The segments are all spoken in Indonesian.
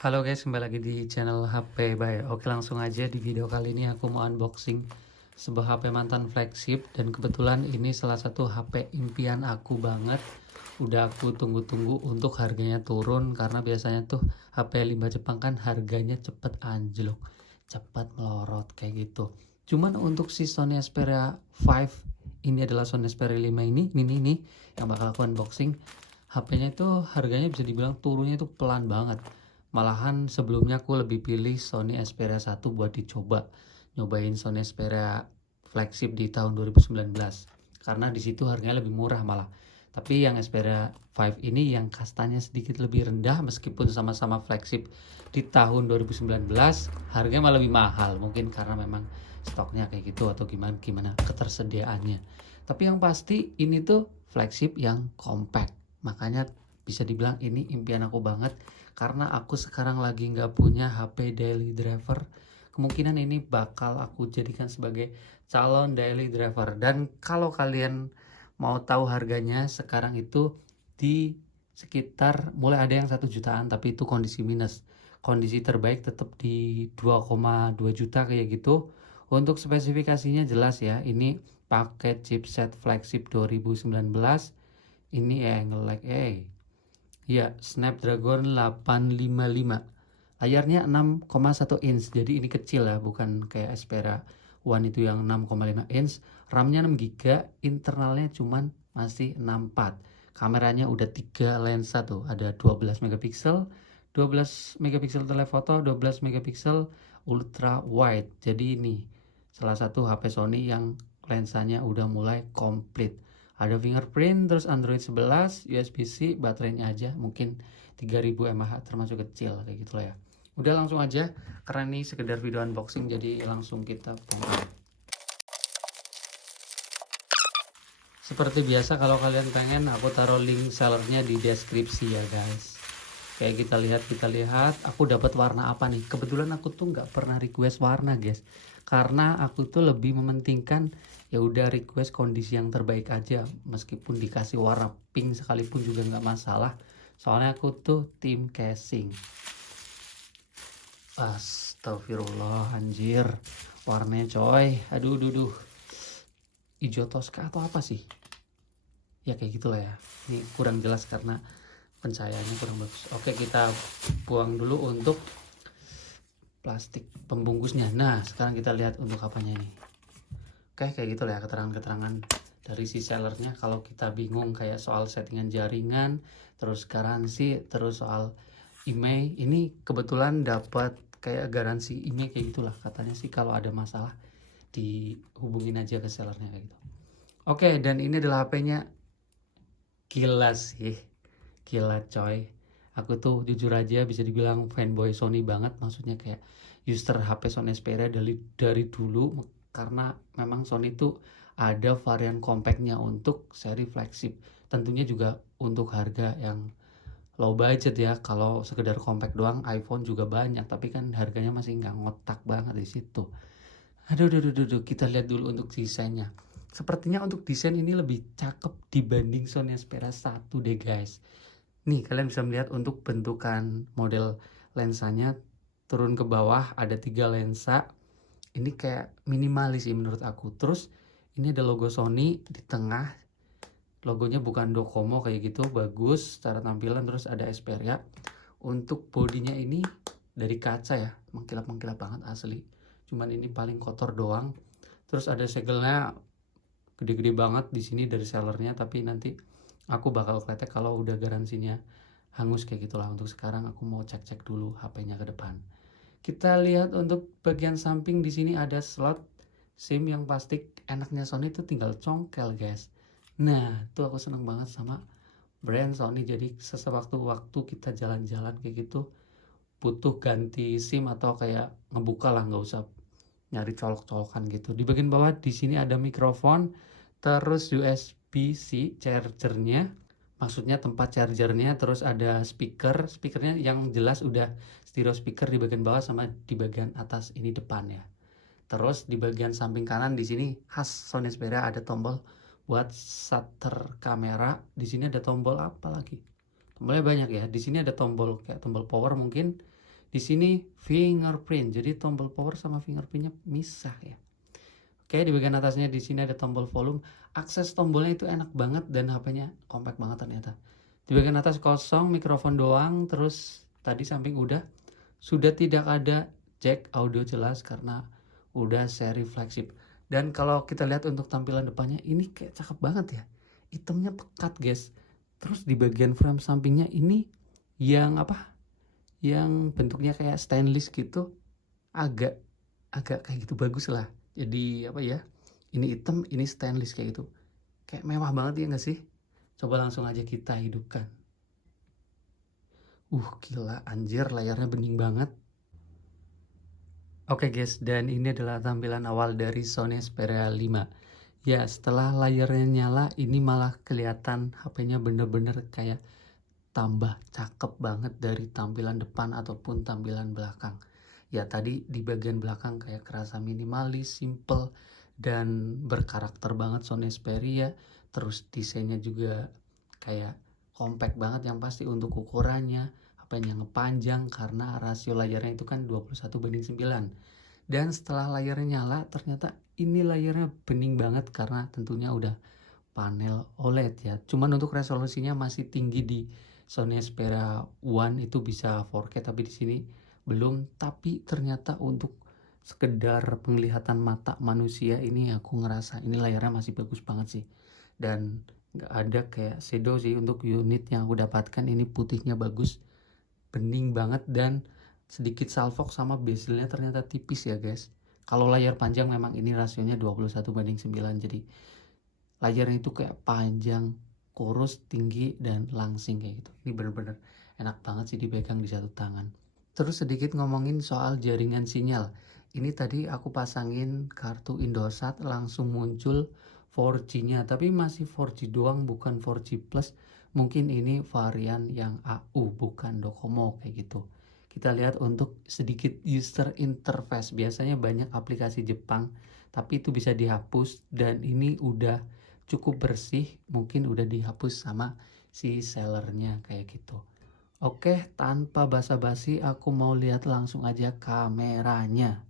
Halo guys, kembali lagi di channel HP by. Oke, langsung aja di video kali ini aku mau unboxing sebuah HP mantan flagship, dan kebetulan ini salah satu HP impian aku banget. Udah aku tunggu-tunggu untuk harganya turun, karena biasanya tuh HP limbah Jepang kan harganya cepet anjlok, cepet melorot kayak gitu. Cuman untuk si Sony Xperia 5, ini adalah Sony Xperia 5 ini yang bakal aku unboxing. HP-nya itu harganya bisa dibilang turunnya itu pelan banget. Malahan sebelumnya aku lebih pilih Sony Xperia 1 buat dicoba. Nyobain Sony Xperia flagship di tahun 2019. Karena di situ harganya lebih murah malah. Tapi yang Xperia 5 ini yang kastanya sedikit lebih rendah, meskipun sama-sama flagship di tahun 2019, harganya malah lebih mahal. Mungkin karena memang stoknya kayak gitu atau gimana ketersediaannya. Tapi yang pasti ini tuh flagship yang compact. Makanya bisa dibilang ini impian aku banget, karena aku sekarang lagi nggak punya HP daily driver. Kemungkinan ini bakal aku jadikan sebagai calon daily driver. Dan kalau kalian mau tahu harganya, sekarang itu di sekitar mulai ada yang 1 jutaan, tapi itu kondisi minus. Kondisi terbaik tetap di 2,2 juta kayak gitu. Untuk spesifikasinya jelas ya, ini paket chipset flagship 2019. Ini nge-lag ya, Snapdragon 855. Layarnya 6,1 inch. Jadi ini kecil ya, bukan kayak Xperia One itu yang 6,5 inch. RAM-nya 6 GB, internalnya cuman masih 64. Kameranya udah 3 lensa tuh, ada 12 megapiksel, 12 megapiksel telefoto, 12 megapiksel ultra wide. Jadi ini salah satu HP Sony yang lensanya udah mulai komplit. Ada fingerprint, terus Android 11, USB-C, baterainya aja mungkin 3000 mAh, termasuk kecil kayak gitu lah ya. Udah langsung aja, karena ini sekedar video unboxing, jadi langsung kita buka. Seperti biasa, kalau kalian pengen aku taruh link sellernya di deskripsi ya guys. Kayak kita lihat aku dapat warna apa nih. Kebetulan aku tuh nggak pernah request warna guys, karena aku tuh lebih mementingkan ya udah request kondisi yang terbaik aja. Meskipun dikasih warna pink sekalipun juga nggak masalah, soalnya aku tuh tim casing. Astagfirullah, anjir, warnanya coy, aduh, hijau toska atau apa sih ya, kayak gitulah ya. Ini kurang jelas karena pencahayaannya kurang bagus. Oke, kita buang dulu untuk plastik pembungkusnya. Nah, sekarang kita lihat untuk apanya ini. Oke, kayak gitu lah ya keterangan-keterangan dari si sellernya. Kalau kita bingung kayak soal settingan jaringan, terus garansi, terus soal email, ini kebetulan dapat kayak garansi email kayak gitulah. Katanya sih kalau ada masalah dihubungin aja ke sellernya kayak gitu. Oke, dan ini adalah HP-nya. Gila sih, gila coy. Aku tuh jujur aja bisa dibilang fanboy Sony banget. Maksudnya kayak user HP Sony Xperia dari dulu, karena memang Sony tuh ada varian compactnya untuk seri flagship. Tentunya juga untuk harga yang low budget ya. Kalau sekedar compact doang iPhone juga banyak, tapi kan harganya masih nggak ngotak banget di situ. Aduh, kita lihat dulu untuk desainnya. Sepertinya untuk desain ini lebih cakep dibanding Sony Xperia 1 deh guys. Nih, kalian bisa melihat untuk bentukan model lensanya, turun ke bawah ada 3 lensa. Ini kayak minimalis sih menurut aku. Terus ini ada logo Sony di tengah. Logonya bukan Docomo kayak gitu, bagus secara tampilan. Terus ada Xperia. Untuk bodinya ini dari kaca ya, mengkilap-mengkilap banget asli. Cuman ini paling kotor doang. Terus ada segelnya gede-gede banget di sini dari sellernya, tapi nanti aku bakal kletek kalau udah garansinya hangus kayak gitulah. Untuk sekarang aku mau cek-cek dulu HP-nya ke depan. Kita lihat untuk bagian samping, di sini ada slot SIM yang plastik. Enaknya Sony itu tinggal congkel guys. Nah, tuh aku seneng banget sama brand Sony. Jadi sewaktu-waktu kita jalan-jalan kayak gitu butuh ganti SIM atau kayak ngebuka lah, nggak usah nyari colok-colokan gitu. Di bagian bawah di sini ada mikrofon, terus USB-C chargernya, maksudnya tempat chargernya, terus ada speakernya yang jelas udah stereo speaker di bagian bawah sama di bagian atas ini depan ya. Terus di bagian samping kanan di sini khas Sony Xperia ada tombol buat shutter kamera. Di sini ada tombol apa lagi? Tombolnya banyak ya. Di sini ada tombol kayak tombol power mungkin. Di sini fingerprint, jadi tombol power sama fingerprintnya misah ya. Oke, di bagian atasnya di sini ada tombol volume. Akses tombolnya itu enak banget dan HP-nya compact banget ternyata. Di bagian atas kosong, mikrofon doang. Terus tadi samping sudah tidak ada jack audio jelas karena udah seri flagship. Dan kalau kita lihat untuk tampilan depannya ini kayak cakep banget ya. Itemnya pekat guys. Terus di bagian frame sampingnya ini yang apa? Yang bentuknya kayak stainless gitu, agak kayak gitu bagus lah. Jadi apa ya? Ini hitam, ini stainless kayak gitu. Kayak mewah banget ya nggak sih? Coba langsung aja kita hidupkan. Gila anjir, layarnya bening banget. Oke guys, dan ini adalah tampilan awal dari Sony Xperia 5. Ya, setelah layarnya nyala, ini malah kelihatan HP-nya bener-bener kayak tambah cakep banget dari tampilan depan ataupun tampilan belakang. Ya tadi di bagian belakang kayak kerasa minimalis, simple, dan berkarakter banget Sony Xperia. Terus desainnya juga kayak compact banget yang pasti untuk ukurannya. HP-nya ngepanjang karena rasio layarnya itu kan 21:9. Dan setelah layarnya nyala ternyata ini layarnya bening banget karena tentunya udah panel OLED ya. Cuman untuk resolusinya masih tinggi di Sony Xperia One itu bisa 4K tapi di sini belum. Tapi ternyata untuk sekedar penglihatan mata manusia ini aku ngerasa ini layarnya masih bagus banget sih. Dan nggak ada kayak shadow sih untuk unit yang aku dapatkan. Ini putihnya bagus, bening banget, dan sedikit salfok sama bezelnya ternyata tipis ya guys. Kalau layar panjang memang ini rasionya 21:9, jadi layarnya itu kayak panjang, kurus, tinggi, dan langsing kayak gitu. Ini bener-bener enak banget sih dipegang di satu tangan. Terus sedikit ngomongin soal jaringan sinyal. Ini tadi aku pasangin kartu Indosat langsung muncul 4G-nya, tapi masih 4G doang bukan 4G plus. Mungkin ini varian yang AU bukan Docomo kayak gitu. Kita lihat untuk sedikit user interface. Biasanya banyak aplikasi Jepang tapi itu bisa dihapus dan ini udah cukup bersih, mungkin udah dihapus sama si sellernya kayak gitu. Oke, tanpa basa-basi aku mau lihat langsung aja kameranya.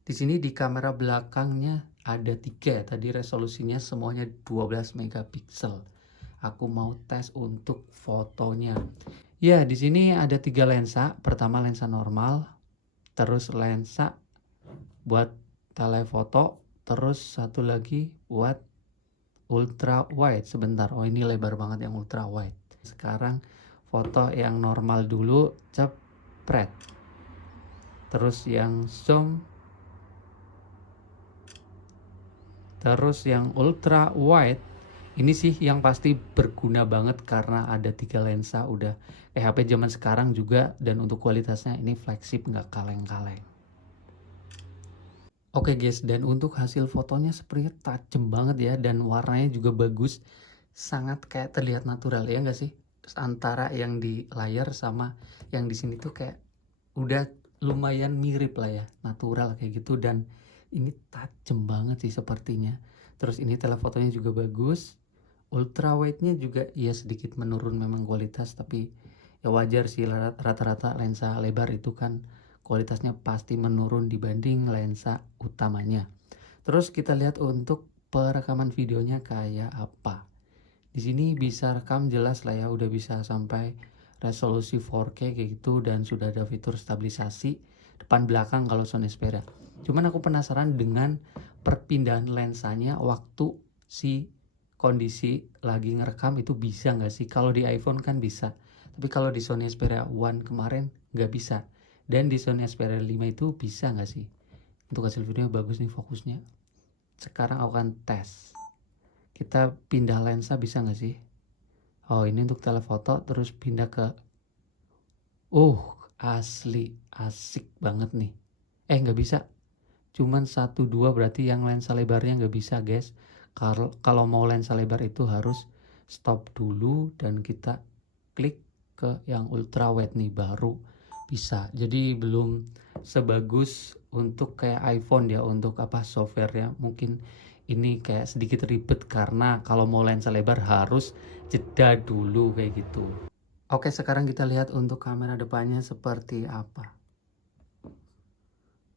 Di sini di kamera belakangnya ada 3, tadi resolusinya semuanya 12 megapiksel. Aku mau tes untuk fotonya. Ya, di sini ada 3 lensa. Pertama lensa normal, terus lensa buat telefoto, terus satu lagi buat ultra wide. Sebentar, oh ini lebar banget yang ultra wide. Sekarang foto yang normal dulu, cepret. Terus yang zoom, terus yang ultra wide. Ini sih yang pasti berguna banget karena ada 3 lensa. Udah HP zaman sekarang juga, dan untuk kualitasnya ini flagship, nggak kaleng-kaleng. Oke guys, dan untuk hasil fotonya sepertinya tajam banget ya, dan warnanya juga bagus, sangat kayak terlihat natural ya nggak sih? Antara yang di layar sama yang di sini tuh kayak udah lumayan mirip lah ya, natural kayak gitu, dan ini tajam banget sih sepertinya. Terus ini telefotonya juga bagus, ultra wide-nya juga ya sedikit menurun memang kualitas, tapi ya wajar sih, rata-rata lensa lebar itu kan kualitasnya pasti menurun dibanding lensa utamanya. Terus kita lihat untuk perekaman videonya kayak apa. Di sini bisa rekam jelas lah ya, udah bisa sampai resolusi 4K kayak gitu, dan sudah ada fitur stabilisasi depan belakang kalau Sony Xperia. Cuman aku penasaran dengan perpindahan lensanya waktu si kondisi lagi ngerekam itu bisa nggak sih? Kalau di iPhone kan bisa, tapi kalau di Sony Xperia One kemarin nggak bisa. Dan di Sony Xperia 5 itu bisa nggak sih? Untuk hasil videonya bagus nih fokusnya. Sekarang aku akan tes. Kita pindah lensa bisa nggak sih? Oh ini untuk telefoto, terus pindah ke... asli asik banget nih. Nggak bisa. Cuman 1-2 berarti yang lensa lebarnya nggak bisa guys. Kalau mau lensa lebar itu harus stop dulu dan kita klik ke yang ultra wide nih baru bisa. Jadi belum sebagus untuk kayak iPhone ya, untuk apa softwarenya mungkin ini kayak sedikit ribet karena kalau mau lensa lebar harus jeda dulu kayak gitu. Oke, sekarang kita lihat untuk kamera depannya seperti apa.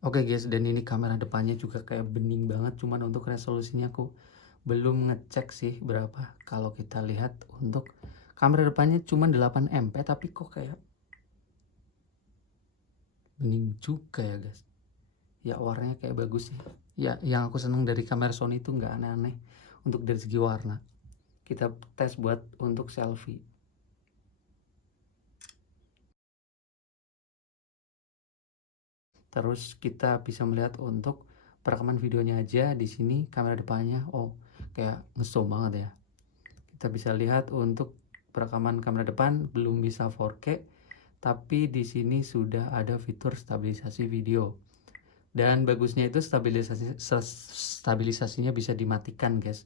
Oke guys, dan ini kamera depannya juga kayak bening banget, cuman untuk resolusinya aku belum ngecek sih berapa. Kalau kita lihat untuk kamera depannya cuma 8 MP, tapi kok kayak bening juga ya guys. Ya warnanya kayak bagus sih. Ya yang aku seneng dari kamera Sony itu nggak aneh-aneh untuk dari segi warna. Kita tes buat untuk selfie. Terus kita bisa melihat untuk perekaman videonya aja di sini kamera depannya, oh kayak ngezoom banget ya. Kita bisa lihat untuk perekaman kamera depan belum bisa 4K, tapi di sini sudah ada fitur stabilisasi video. Dan bagusnya itu stabilisasinya bisa dimatikan guys.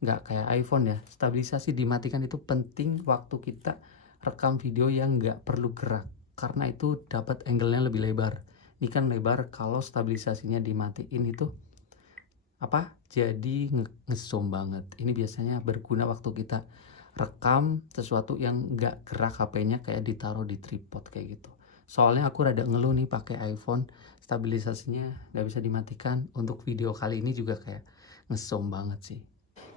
Nggak kayak iPhone ya. Stabilisasi dimatikan itu penting waktu kita rekam video yang nggak perlu gerak, karena itu dapat angle-nya lebih lebar. Ini kan lebar, kalau stabilisasinya dimatiin itu jadi ngezoom banget. Ini biasanya berguna waktu kita rekam sesuatu yang nggak gerak HP-nya, kayak ditaruh di tripod kayak gitu. Soalnya aku rada ngeluh nih pakai iPhone, stabilisasinya nggak bisa dimatikan. Untuk video kali ini juga kayak ngezoom banget sih.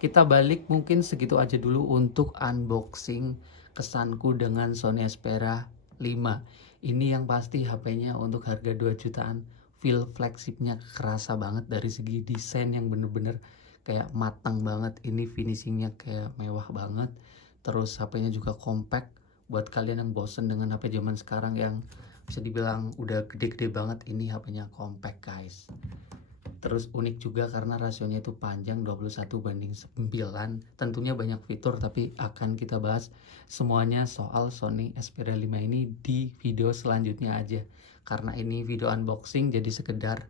Kita balik, mungkin segitu aja dulu untuk unboxing kesanku dengan Sony Xperia 5. Ini yang pasti HP-nya untuk harga 2 jutaan. Feel flagshipnya kerasa banget dari segi desain yang bener-bener kayak matang banget. Ini finishingnya kayak mewah banget. Terus HP-nya juga compact. Buat kalian yang bosen dengan HP zaman sekarang yang bisa dibilang udah gede-gede banget, ini HP-nya compact guys. Terus unik juga karena rasionya itu panjang 21:9. Tentunya banyak fitur, tapi akan kita bahas semuanya soal Sony Xperia 5 ini di video selanjutnya aja. Karena ini video unboxing, jadi sekedar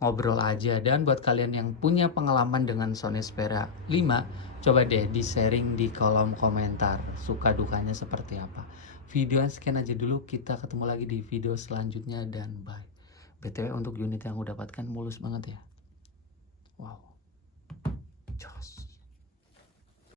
ngobrol aja. Dan buat kalian yang punya pengalaman dengan Sony Xperia 5, coba deh di sharing di kolom komentar suka dukanya seperti apa. Video sekian aja dulu, kita ketemu lagi di video selanjutnya dan bye. BTW untuk unit yang aku dapatkan mulus banget ya. Wow. Jos.